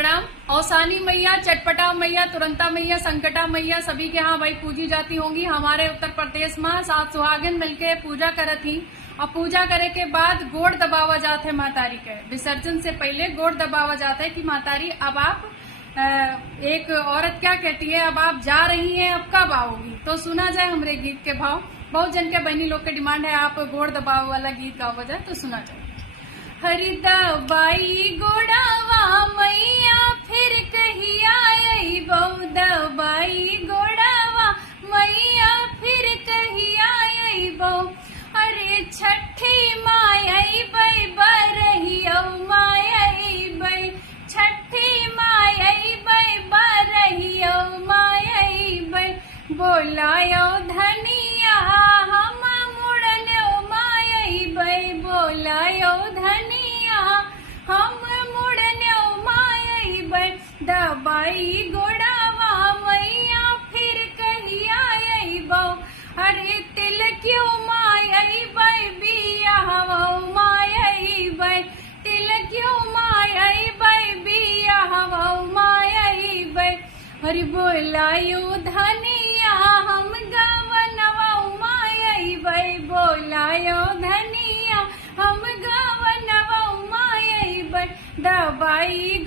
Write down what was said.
प्रणाम। औसानी मैया, चटपटा मैया, तुरंता मैया, संकटा मैया सभी के यहाँ भाई पूजी जाती होंगी। हमारे उत्तर प्रदेश में 7 सुहागिन मिलके पूजा करत थी और पूजा करे के बाद गोड़ दबावा जाते है मातारी के। विसर्जन से पहले गोड़ दबावा जाता है कि मातारी अब आप एक औरत क्या कहती है, अब आप जा रही हैं, अब कब आओगी। तो सुना जाए हमरे गीत के भाव। बहुत जन के बहनी लोग के डिमांड है आप गोड़ दबाव वाला गीत गाओ जाए, तो सुना जाए। हरि दबाई गोड़ावा मैया फिर कहिया आई बहू, दबाई गोड़ावा मैया फिर कहिया आई बहू। अरे छठी माई बई बरहियो माई बई, छठी माई बई बरहियो माई बई। बोलायो धनिया हम मुड़नो माई बई, बोलायो धनिया हम मुड़नो माई बई। दबाई गोड़ावा मैया फिर कहिया आई बहू। अरे तिल क्यों माई बई बियाहवो माई बई, तिल क्यों माई बई बियाहवो माई बई। हरि बोलायो धनिया हम गवनवा माई बई, बोलायो धनिया हम गवनवा माई बई। दबाई